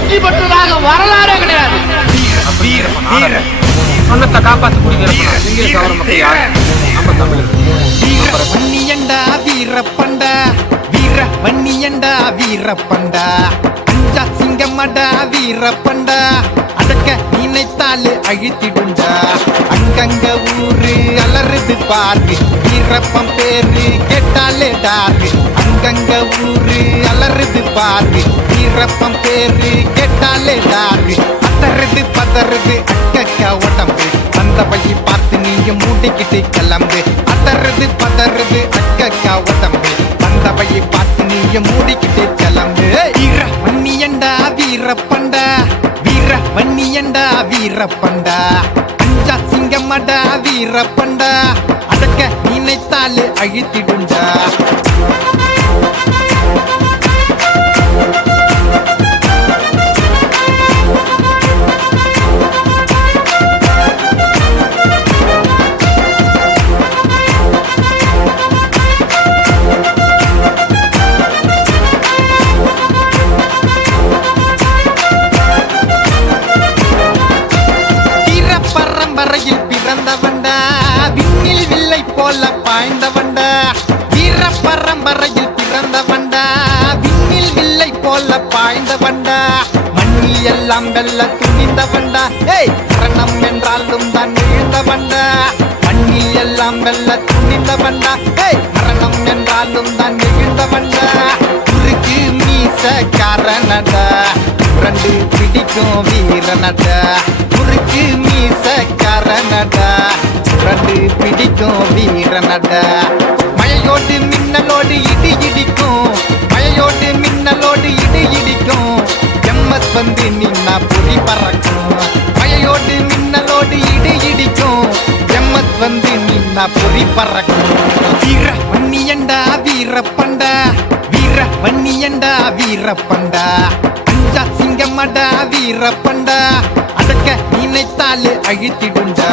வெற்றி பெற்றதாக வரலாறே கிடையாது. காப்பாத்து வீரப்பண்ணியண்டா வீரப்பண்டா வீரப்பண்ணியண்டா வீரப்பண்டா அஞ்சா சிங்கமடா வீரப்பண்டா அடக்க நினைத்தாலே அழித்திடுண்டா அங்கங்க ஊரு அலறுது பாரு வீரப்பம் பேரு கேட்டாலே டாரு அங்கங்க ஊரு அலறுது பாரு வீரப்பம் பேரு கேட்டாலே டாரு பதறுது பதறுது அக்கா உடம்பு அந்த வழி பார்த்து நீங்க மூடிக்கிட்டு கிளம்பு பதறுது பதறுது அக்கா உடம்பு அந்த வழி பார்த்து நீங்க மூடிக்கிட்டு கிளம்பு வீரப்பண்ணியண்டா வீரப்பண்டா வீரப்பண்ணியண்டா வீரப்பண்டா அஞ்சா சிங்கமடா வீரப்பண்டா அடக்க நினைத்தாலே அழித்திடுண்டா பரம்பரையில் பிறந்தவண்டா விண்ணில் வில்லை போல பாய்ந்தவண்டா வீர பரம்பரையில் பிறந்தவண்டா விண்ணில் வில்லை போல பாய்ந்தவண்டா மண்ணில் எல்லாம் வெல்ல துணிந்தவண்டா மரணம் என்றாலும் தான் எழுந்தவண்டா மண்ணில் எல்லாம் வெல்ல துணிந்தவண்டா மரணம் என்றாலும் தான் எழுந்தவண்டா குறுக்கு மீச காரணடா ரெண்டு பிடிக்கும் வீரனடா குறுக்கு மீச காரணடா ரெண்டு பிடிக்கும் வீரனடா மழையோடு மின்னலோடு இடி இடிக்கும் மழையோடு மின்னலோடு இடி இடிக்கும் எம்எஸ் வந்து நின்னா பொடி பறக்கும் மழையோடு மின்னலோடு இடி இடிக்கும் எம்எஸ் வந்து நின்னா பொடி பறக்கும் வீரப்பண்ணியண்டா வீரப்பண்டா வீரப்பண்ணியண்டா வீரப்பண்டா அஞ்சா சிங்கமடா வீரப்பண்டா அடக்க நினைத்தாலே அழித்திடுண்டா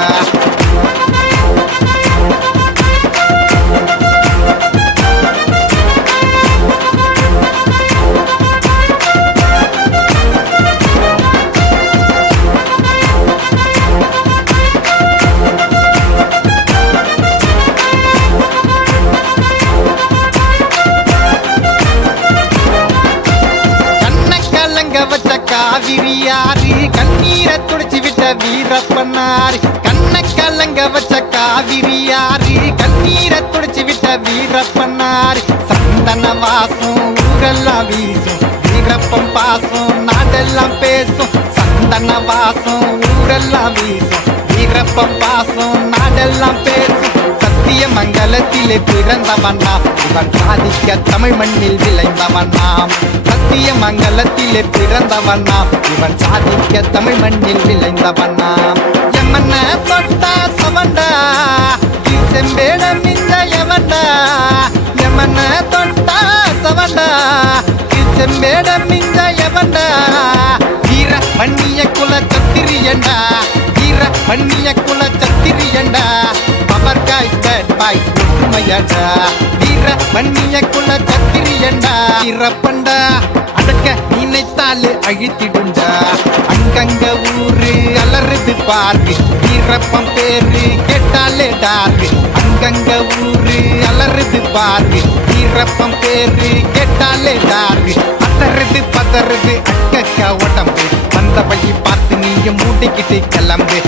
வச்ச காவிரியாரு கண்ணீரை துடைச்சி விட்ட வீரப்பனாரு கண்ண கலங்க வச்ச காவிரியாரு கண்ணீரை துடைச்சி விட்ட வீரப்பனாரு சந்தன வாசம் ஊரெல்லாம் வீசும் வீரப்பம் பாசம் நாடெல்லாம் பேசும் சந்தன வாசம் ஊரெல்லாம் வீசும் வீரப்பம் பாசம் நாடெல்லாம் பேசும் சத்தியமங்கலத்திலே பிறந்தவனா இவன் சாதிக்க தமிழ் மண்ணில் விளைந்தவனாம் சத்தியமங்கலத்திலே பிறந்தவனாம் இவன் சாதிக்க தமிழ் மண்ணில் விளைந்தவனாம் எமன தொட்டா சவண்டா செம்பேடம் இந்த எவண்டா எமன தொட்டா சவண்டா செம்பேடம் இந்த எவண்டா வீர பண்ணிய குல சத்திரியண்டா வீர பண்ணிய குல சத்திரியண்டா பவர் காய்ஸ் பேட் பாய்ஸ் உண்மையடா வீர பண்ணிய குல சத்திரியண்டா வீரப்பண்டா அடக்க நினைத்தாலே அழித்திடுண்டா அங்கங்க ஊரு அலறுது பாரு வீரப்பம் பேரு கேட்டாலே டாரு அங்கங்க ஊரு அலறுது பாரு வீரப்பம் பேரு கேட்டாலே டாரு பதறுது பதறுது அக்கா உடம்பு வந்த வழி பார்த்து நீங்க மூடிக்கிட்டு கிளம்பு